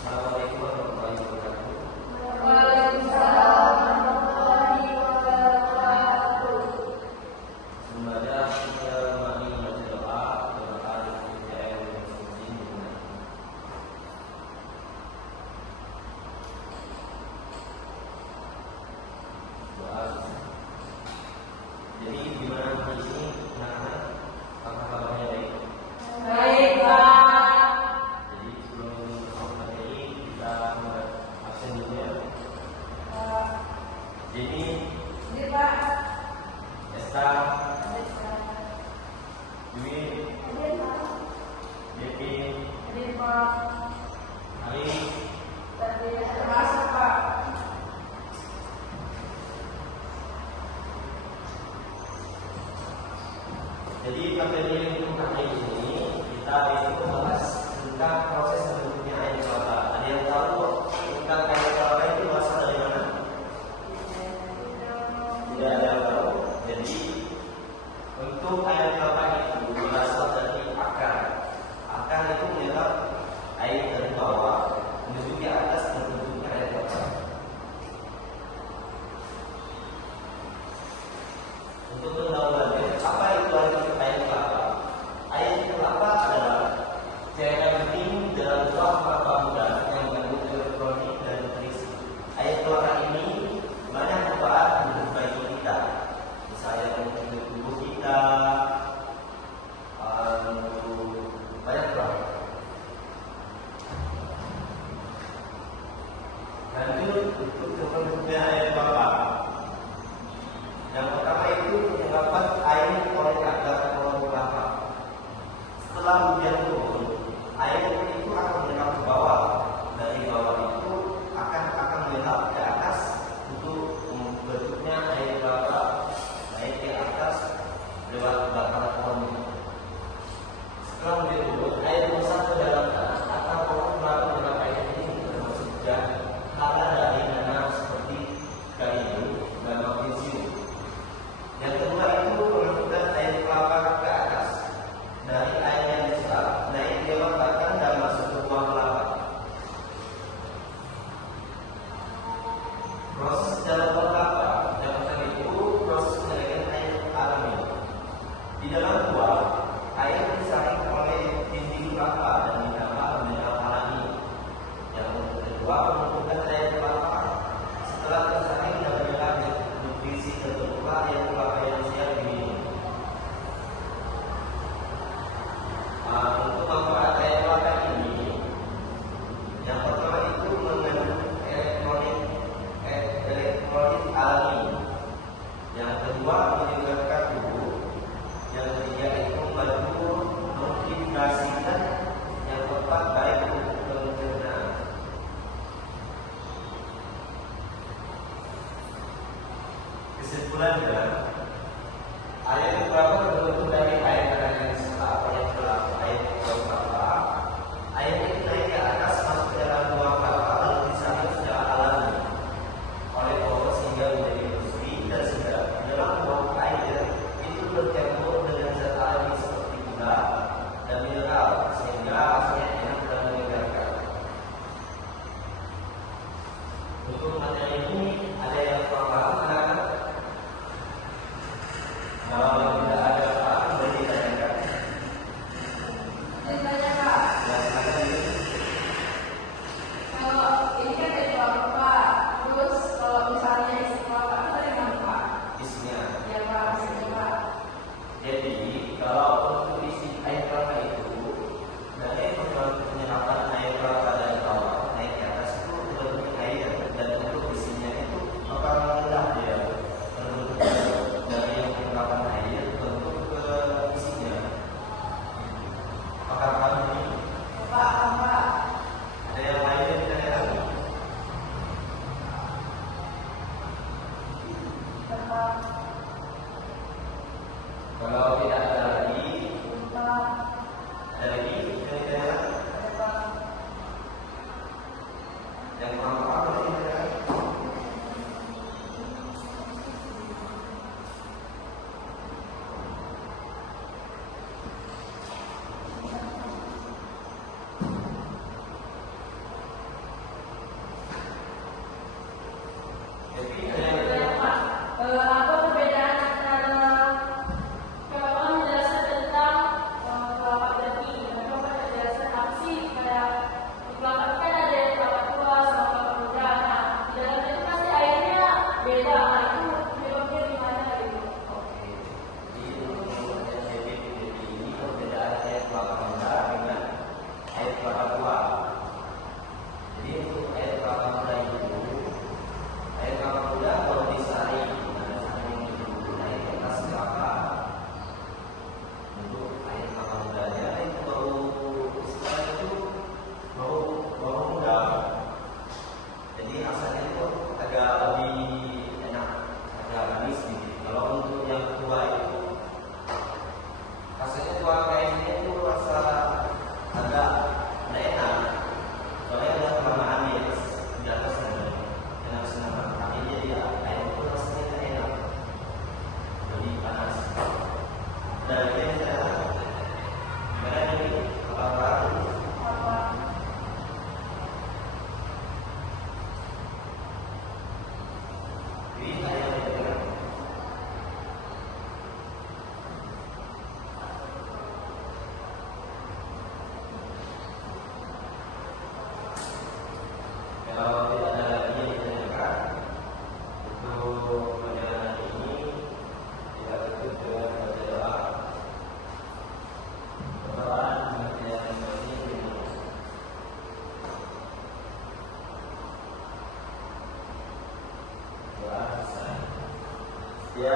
Assalamualaikum warahmatullahi wabarakatuh. Waalaikumsalam warahmatullahi wabarakatuh. Semoga kita mari berdoa kepada Allah yang Maha Doa. Jadi gimana di sini? Apakah kabarnya baik? Baik, Pak. Jadi sebelum masuk materi kita membuat absen dulu ya. Jadi Ini, Pak. Esta, Dwi, Ini, Pak. Devi, Ini, Pak. Ali, Tadi termasuk, Pak. jadi materi yang kita hari ini kita itu membahas tentang proses terbentuknya air kelapa. Ada yang tahu tentang air kelapa itu berasal dari mana? Tidak ada yang tahu. Jadi untuk air kelapa itu berasal dari akar. Akar itu menyerap air dari bawah menuju ke atas terbentuknya air kelapa. Untuk pendahuluannya, apa itu air kelapa? Air kelapa adalah cairan bening dalam buah kelapa muda yang mengandung elektrolit dan nutrisi. Air kelapa ini banyak manfaat untuk bagi kita, misalnya untuk tubuh kita, untuk banyak hal. Lanjut untuk terbentuknya air kelapa. Yang pertama itu penyerapan air oleh akar pohon kelapa. Setelah hujan turun, air itu akan menyerap ke bawah. Dari bawah itu akan menyerap ke atas untuk membentuknya air kelapa naik ke atas lewat batang pohon. Setelah hujan turun, air meresap ke dalam tanah. Akar pohon kelapa menyerap air ini termasuk juga karena dari tanah seperti kayu dan magnesium. Yang kedua itu pengangkutan air kelapa ke atas. Dari air yang besar naik lewat batang dan masuk ke buah kelapa. Proses dalam buah kelapa yang pertama itu proses penyaringan air alami. Di dalam buah, air disaring oleh dinding kelapa dan ditambah mineral alami. Yang kedua penumpukan air kelapa. Setelah tersaring dan menyerap nutrisi terbentuklah air kelapa yang siap diminum. Untuk manfaat air kelapa ini, yang pertama itu mengandung elektrolit alami. Yang kedua menyegarkan tubuh. Yang ketiga itu membantu menghidrasikan. Yang keempat baik untuk pencernaan. Kesimpulannya, air kelapa terbentuk dari air yang diserap oleh kelapa, air kelapa. Air itu naik ke atas masuk ke dalam buah kelapa lalu disaring secara alami oleh pohon sehingga menjadi bersih dan segar. Di dalam buah air itu bercampur dengan zat alami seperti gula dan mineral sehingga hasilnya enak dan menyegarkan. Untuk materi ini ada yang kurang paham anak-anak? Kalau tidak ada apa-apa, boleh ditanyakan. Ditanya, Pak. Ya, silakan. Kalau ini kan dari kelapa, Pak. Terus kalau misalnya isi kelapa itu dari mana, Pak? Isinya. Ya, Pak. Isinya, Pak. Jadi, kalau untuk isi air kelapa itu, dari penyerapan air kelapa dari bawah naik ke atas itu terbentuk air, dan untuk isinya itu bakal rendah dia. Terbentuk dari yang penyerapan air bentuk ke isinya. Apakah paham ini? Pak, Pak. Ada yang lain yang ditanyakan? Pak. Kalau tidak ada lagi, Pak. ada lagi yang ditanyakan? Ada, Pak. Yang kurang paham boleh ditanyakan? Jadi Apa perbedaan antara kalau kamu menjelaskan tentang kelapa jati, dan kamu menjelaskan apa sih kayak kelapa kan ada yang kelapa tua sama kelapa muda. Nah, di dalamnya itu pasti airnya beda. Nah, itu penyebabnya gimana gitu? oke, jadi untuk ini perbedaan air kelapa muda dengan air kelapa tua. Jadi untuk air kelapa muda itu, air kelapa muda kalau disaring dengan saring itu naik ke atas kelapa. Untuk air kelapa mudanya itu baru istilahnya itu baru muda. Jadi rasanya itu agak lebih enak, agak manis gitu. Kalau untuk yang tua itu rasanya tua kayaknya itu rasa agak tidak enak. Soalnya udah kelamaan di atas dan senang kami jadi ya air itu rasanya tidak enak, lebih panas. Dan ini saya karena ini apa Apa? ini saya dengar. Kalau tidak ada lagi yang ditanyakan untuk perjalanan ini, kita tutup dengan baca doa. Berdoa dengan ini. Doa saya. Ya,